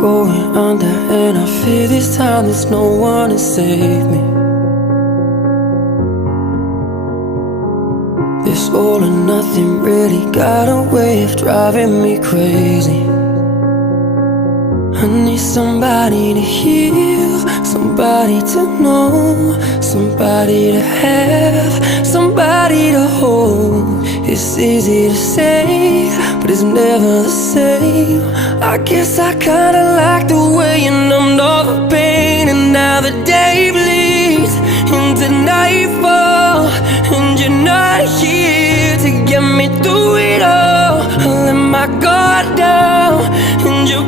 going under, and I fear this time there's no one to save me. This all or nothing really got a way of driving me crazy. I need somebody to heal, somebody to know, somebody to have, somebody to hold. It's easy to say, but it's never the same. I guess I kinda like the way you numbed all the pain. And now the day bleeds into nightfall, and you're not here to get me through it all. I let my guard down, and you